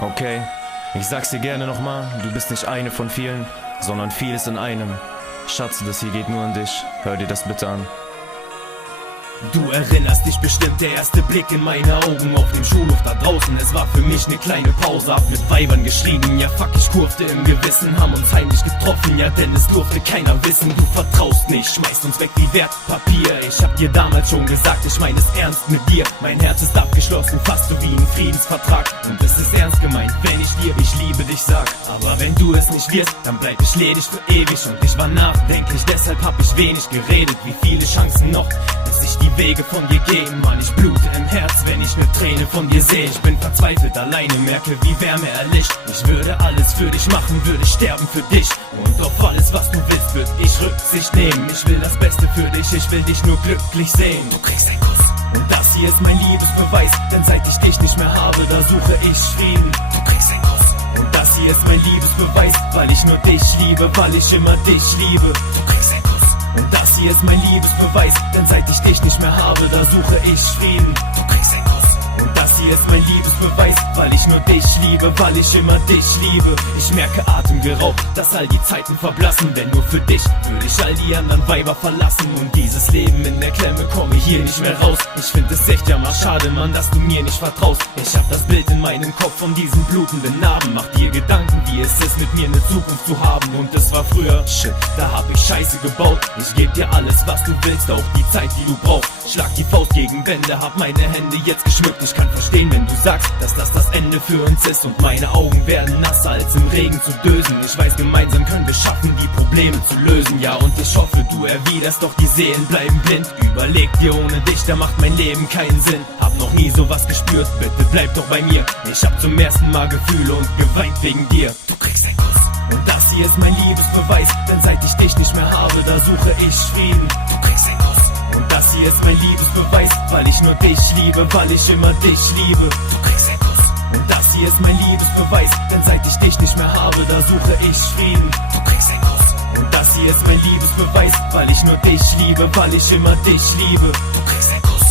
Okay, ich sag's dir gerne nochmal, du bist nicht eine von vielen, sondern vieles in einem. Schatz, das hier geht nur an dich, hör dir das bitte an. Du erinnerst dich bestimmt, der erste Blick in meine Augen auf dem Schulhof da draußen. Es war für mich ne kleine Pause, hab mit Weibern geschrieben. Ja fuck, ich kurfte im Gewissen, haben uns heimlich getroffen. Ja, denn es durfte keiner wissen, du vertraust nicht, schmeißt uns weg wie Wertpapier. Ich hab dir damals schon gesagt, ich mein es ernst mit dir. Mein Herz ist abgeschlossen, fast so wie ein Friedensvertrag. Und es ist ernst gemeint, wenn ich dir ich liebe dich sag. Aber wenn du es nicht wirst, dann bleib ich ledig für ewig. Und ich war nachdenklich, deshalb hab ich wenig geredet. Wie viele Chancen noch, bis ich die Wege von dir gehen, Mann, ich blute im Herz, wenn ich ne Träne von dir sehe. Ich bin verzweifelt alleine, merke wie Wärme erlischt. Ich würde alles für dich machen, würde sterben für dich. Und auf alles, was du willst, würd ich Rücksicht nehmen. Ich will das Beste für dich, ich will dich nur glücklich sehen. Du kriegst einen Kuss. Und das hier ist mein Liebesbeweis, denn seit ich dich nicht mehr habe, da suche ich Frieden. Du kriegst einen Kuss. Und das hier ist mein Liebesbeweis, weil ich nur dich liebe, weil ich immer dich liebe. Du kriegst einen Kuss. Und das hier ist mein Liebesbeweis, denn seit ich dich nicht mehr habe, da suche ich Frieden. Du kriegst einen Kuss. Und das hier ist mein Liebesbeweis, weil ich nur dich liebe, weil ich immer dich liebe. Ich merke atemgeraubt, dass all die Zeiten verblassen, denn nur für dich würde ich all die anderen Weiber verlassen. Und dieses Leben in der Klemme komme hier nicht mehr raus. Ich find es echt ja mal schade, Mann, dass du mir nicht vertraust. Ich hab das Bild in meinem Kopf von diesen blutenden Narben. Mach dir Gedanken, wie es ist, mit mir eine Zukunft zu haben. Und es war früher, shit, da hab ich Scheiße gebaut. Ich geb dir alles, was du willst, auch die Zeit, die du brauchst. Schlag die Faust gegen Wände, hab meine Hände jetzt geschmückt. Ich kann verstehen, wenn du sagst, dass das das Ende für uns ist. Und meine Augen werden nasser, als im Regen zu dösen. Ich weiß, gemeinsam können wir schaffen, die Probleme zu lösen. Ja, und ich hoffe, du erwiderst, doch die Seelen bleiben blind. Überleg dir, ohne dich, da macht mein Leben keinen Sinn. Hab noch nie sowas gespürt, bitte bleib doch bei mir. Ich hab zum ersten Mal Gefühle und geweint wegen dir. Du kriegst einen Kuss. Und das hier ist mein Liebesbeweis, denn seit ich dich nicht mehr habe, da suche ich Frieden. Du kriegst einen Kuss. Und das hier ist mein Liebesbeweis, weil ich nur dich liebe, weil ich immer dich liebe. Du kriegst einen Kuss. Und das hier ist mein Liebesbeweis, denn seit ich dich nicht mehr habe, da suche ich Frieden. Du kriegst einen Kuss. Und das hier ist mein Liebesbeweis, weil ich nur dich liebe, weil ich immer dich liebe. Du kriegst einen Kuss.